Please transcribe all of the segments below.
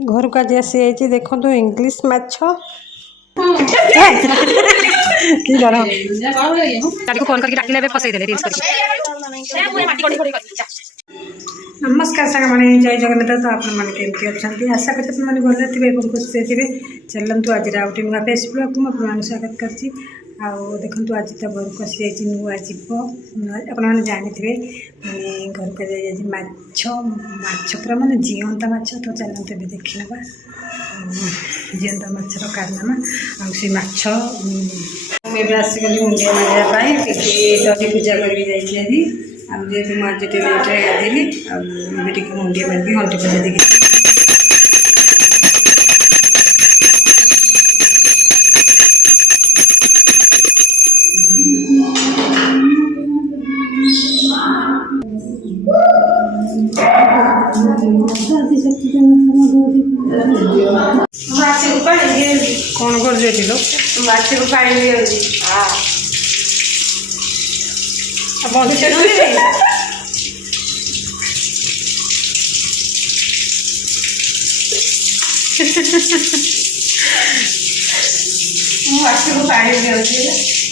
घर को आज आसी देखो तो इंग्लिश माछ की डर को फोन करके डाकिले फसई देले रील्स करके। नमस्कार सागमाने जय जगन्नाथ। तो आपण मैंने केमती अच्छा आशा करते मैंने भले थे खुशी थे। चलतु आज आउटे नुआ फेस ब्लॉग को मैं स्वागत करती। देखु आज तो घर को आसी नुआ जीव आपने जानी थे मैंने घर को जाए माछ पूरा मानने जीवंता माछ। तो चलते भी देखी ना जीवंता माछर कारनामा आसी माछ मुझे आसीगली मुंडिया मारे दही पूजा करके जाइए। जेहतु मुझे लेट्रे गाधेली आगे मुंडिया मारिकी घंटी पूजा देखी कौन कर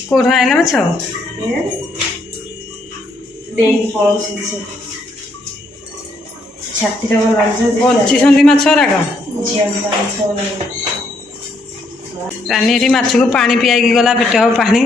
कौन आएगा माछ बंची माछ रानी ये माछ को पानी पियाई गला पेट हम पानी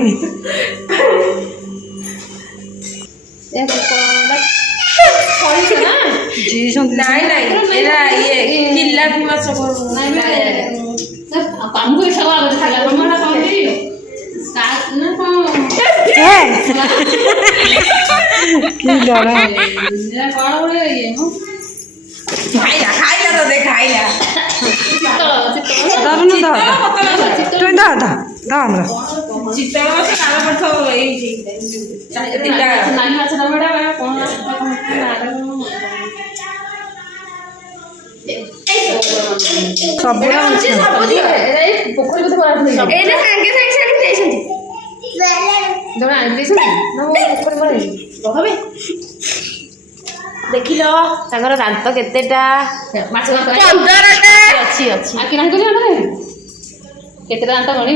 देख लो दांत केतेटा केते दांत गणी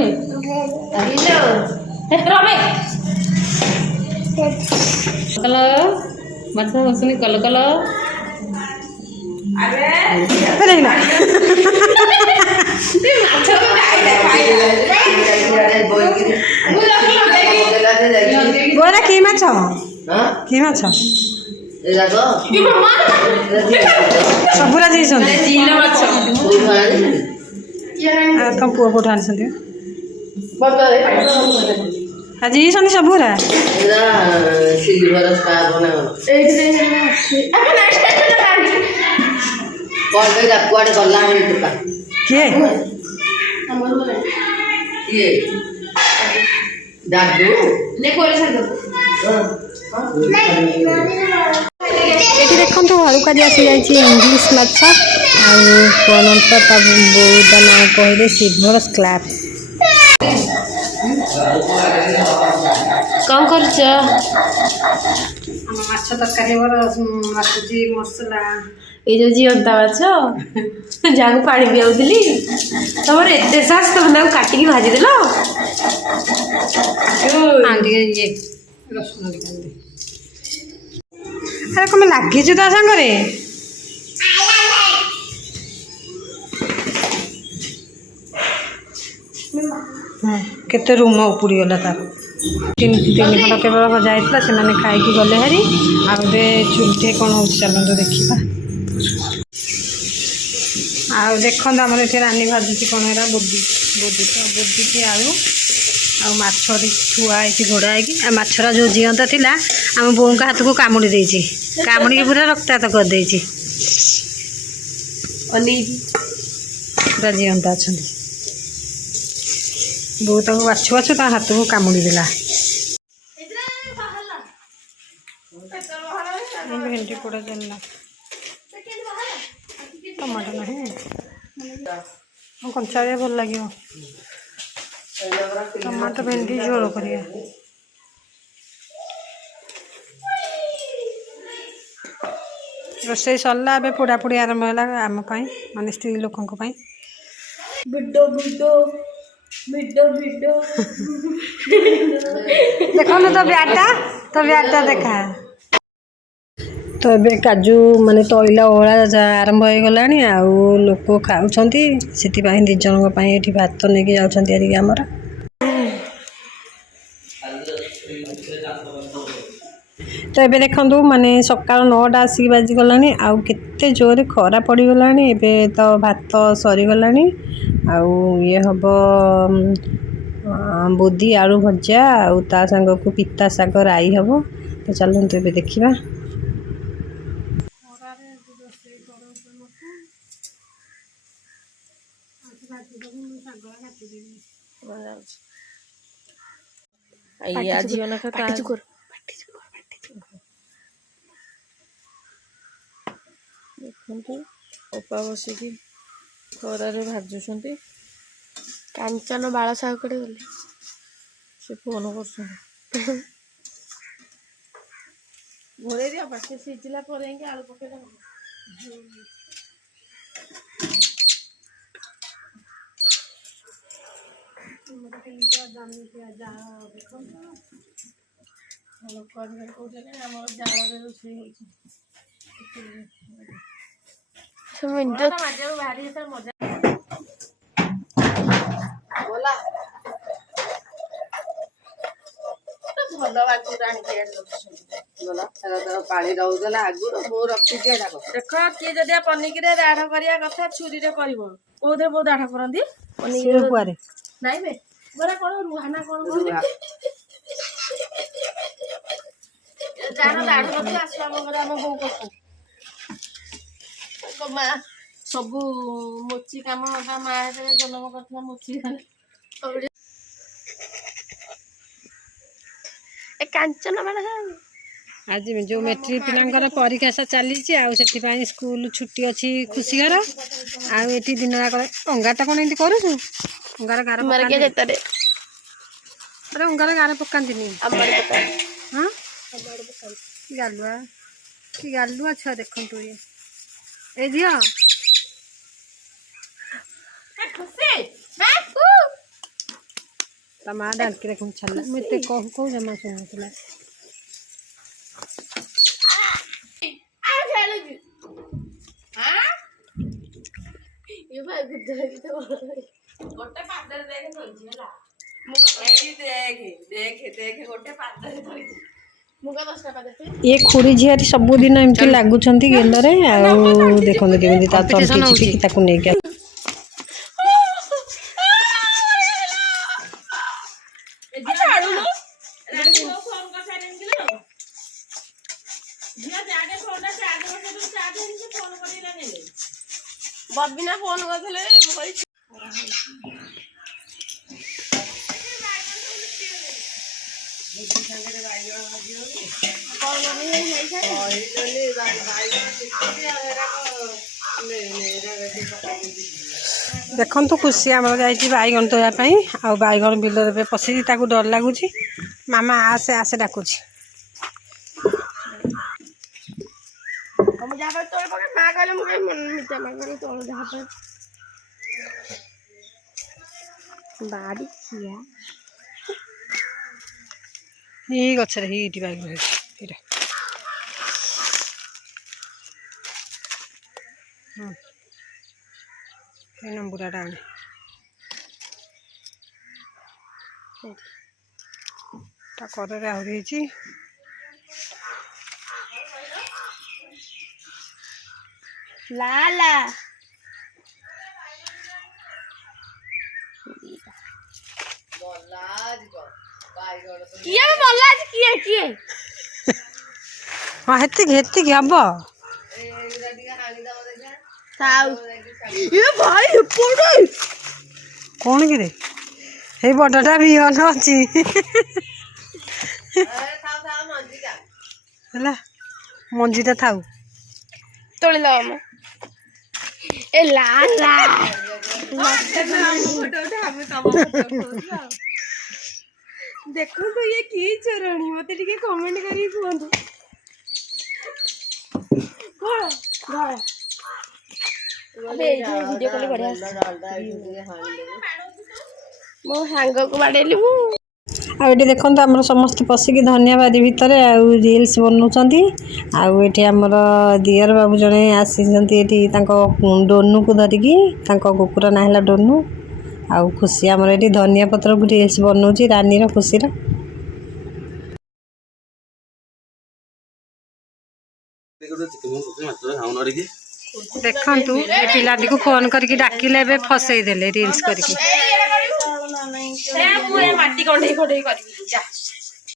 कल माछ हसुनी कल कल बोला कि माछ कि माछ सबुरा तुम पुआ कोठ आनी आज सबुरा देखो घर को आज आसी इंग्लिश माछ कौन तो बौदा ना कहले सिल्वर स्क्रैप कौन कर माछ तरकारी मसला ये जो जीवंता माछ जहाँ पानी पियाऊली तुम एत साहस तुम काटिकी भाजी देल रसुन अरे कम लगे ता सांगे केते रूम उपुड़गला तार तीन खंड केवल भजा होता से खाई गले हारी आगे चुलटे कौन हो चलते देखा देखो आम ये रानी भाजुची कौन है बोदी बोदी तो बोदी की आलू आछी थुआई घोड़ा है मछरा जो जीवंता थी आम बों का हाथ को कामुड़ी देची कामुड़ी पूरा रक्ताक्त करदे पूरा जीवंता अच्छा बो तक बाछु बाछु हाथ को कामुड़ी देला भेंडी पोड़ा जाना टमाटो ना कंचा भल लगे टमाटो भेंडी झोल करिए ରୋଷେଇ ସରିଲା ଏବେ ପୋଡ଼ାପୋଡ଼ି ଆରମ୍ଭ ହେଲା ଆମ ପାଇଁ ମାନେ ସ୍ତ୍ରୀ ଲୋକଙ୍କ ପାଇଁ। ଦେଖୁନୁ ତ ବ୍ୟାଗଟା ଦେଖା। ତ ଏବେ କାଜୁ ମାନେ ତଇଲା ଓଳା ଆରମ୍ଭ ହେଇଗଲାଣି ଆଉ ଲୋକ ଖାଉଛନ୍ତି ସେଥିପାଇଁ 2 ଜଣଙ୍କ ପାଇଁ ଏଠି ଭାତ ନେଇକି ଯାଉଛନ୍ତି ଏଠିକି ଆମର। ତ ଏବେ ଦେଖନ୍ତୁ ମାନେ ସକାଳ 9ଟା ଆସିକି ବାଜିଗଲାଣି ଆଉ କେତେ ଜୋରରେ ଖରା ପଡ଼ିଗଲାଣି। ଏବେ ତ ଭାତ ସରିଗଲାଣି ଆଉ ଇଏ ହେବ ବୋଦି ଆଳୁ ଭଜା ଆଉ ତା ସାଙ୍ଗକୁ ପିତା ଶାଗ ରାଇ ହେବ। ତ ଚାଲନ୍ତୁ ଏବେ ଦେଖିବା। ଦେଖନ୍ତୁ ଅପା ବସିକି ଖରାରେ ଭାଜୁଛନ୍ତି। କାଞ୍ଚନ ବାଳ ସାହୁ କୁଆଡ଼େ ଗଲେ? ସେ ଫୋନ କରୁଛନ୍ତି। ଘୋଡ଼େଇ ଦିଅ ଅପା, ସେ ସିଝିଲା ପରେ ଯାଇକି ଆଳୁ ପକେଇଲେ ହବ। ଲୋକ ଆଜିକାଲି କହୁଛନ୍ତି ଆମର ଜାଳରେ ରୋଷେଇ ହେଉଛି। ମାଜିବାକୁ ଭାରି ମଜା ଭଲ ଆଗରୁ ଆଣିକି ପାଣି ଦଉଥିଲା ଆଗରୁ ମୁଁ ରଖିଛି। ଦେଖ କିଏ ଯଦି ପନିକିରେ ଦାଢ କରିବା କଥା ଛୁରୀରେ କରିବ। କୋଉଥିରେ ବହୁତ ଦାଢ କରନ୍ତି ପନିକିରେ ନାଇଁ ବେ ବରା କଣ ରୁହାନା କଣ କହନ୍ତି ଯାହାର ଦାଢ ନଥିବ ଆସିବ ଆମ ଘରେ ଆମ ବୋଉ କରୁଛନ୍ତି। ମା ସବୁ ମୋଚି କାମ ତା ମା ଯେତେବେଳେ ଜନ୍ମ କରିଥିଲା ମୋଚି କାଞ୍ଚନ ବାଳ ଆଜି ଯେଉଁ ମେଟ୍ରିକ ପିଲାଙ୍କର ପରୀକ୍ଷା ଚାଲିଛି ଆଉ ସେଥିପାଇଁ ସ୍କୁଲ ଛୁଟି ଅଛି ଖୁସି ଘର। ଆଉ ଏଠି ଦିନ ଯାକ ଅଙ୍ଗାରଟା କ'ଣ ଏମିତି କରୁଛୁ? ଅଙ୍ଗାର ଗାର ଅଙ୍ଗାର ଗାର ପକାନ୍ତିନି। ହଁ କି ଗାଲୁଆ ଛୁଆ ଦେଖନ୍ତୁ ଏ ଝିଅ ତା ମା ଡାକି ଦେଖନ୍ତୁ ଛାଡ଼ିଲା। ମୁଁ ଏତେ କହୁ ଜମା ଶୁଣୁଥିଲା। ଗୋଟେ ପାଦରେ ଦେଖେ ଧରିଛି ହେଲା। ମୁଁ ଦେଖେ ଗୋଟେ ପାଦରେ ଧରିଛି। ये खुड़ी झियारी सबुदिन एमती लगुंट गेंदरे देखते केमी चिपिकी नहीं बबिना फोन करथिले देखु खुशी आम जा बैगन तोड़ापी आ बैगन बिल पशि डर लगुच मामा आसे आसे डाकुच गचर बैगन नंबुरा आने कड़े आहरी लाला किए बोला किए किए हाँ हेती हम ये भाई कौन कि हे बड़टा बिहन अच्छी मंजीटा थाऊ तोड़ लो ए लाला देखो तो ये की चरणी मत कमेंट करी कहतु ଭିଡିଓ କଲ ବଢିଆ ମୋ ସାଙ୍ଗକୁ ବାଡେଇଲି ମୁଁ। ଆଉ ଏଠି ଦେଖନ୍ତୁ ଆମର ସମସ୍ତେ ପଶିକି ଧନ୍ୟବାଦ ଭିତରେ ଆଉ ରିଲ୍ସ ବନାଉଛନ୍ତି। ଆଉ ଏଠି ଆମର ଦିଅର ବାବୁ ଜଣେ ଆସିଛନ୍ତି ଏଠି ତାଙ୍କ ଡୋନୁକୁ ଧରିକି, ତାଙ୍କ କୁକୁର ନାଁ ହେଲା ଡୋନୁ। ଆଉ ଖୁସି ଆମର ଏଠି ଧନିଆ ପତ୍ରକୁ ରିଲ୍ସ ବନାଉଛି ରାନୀର ଖୁସିର। ଦେଖନ୍ତୁ ଏ ପିଲାଟିକୁ ଫୋନ କରିକି ଡାକିଲେ ଏବେ ଫସେଇ ଦେଲେ ରିଲ୍ସ କରିକି। ମାଟି କଣ୍ଢେଇ କରିବି ଯା।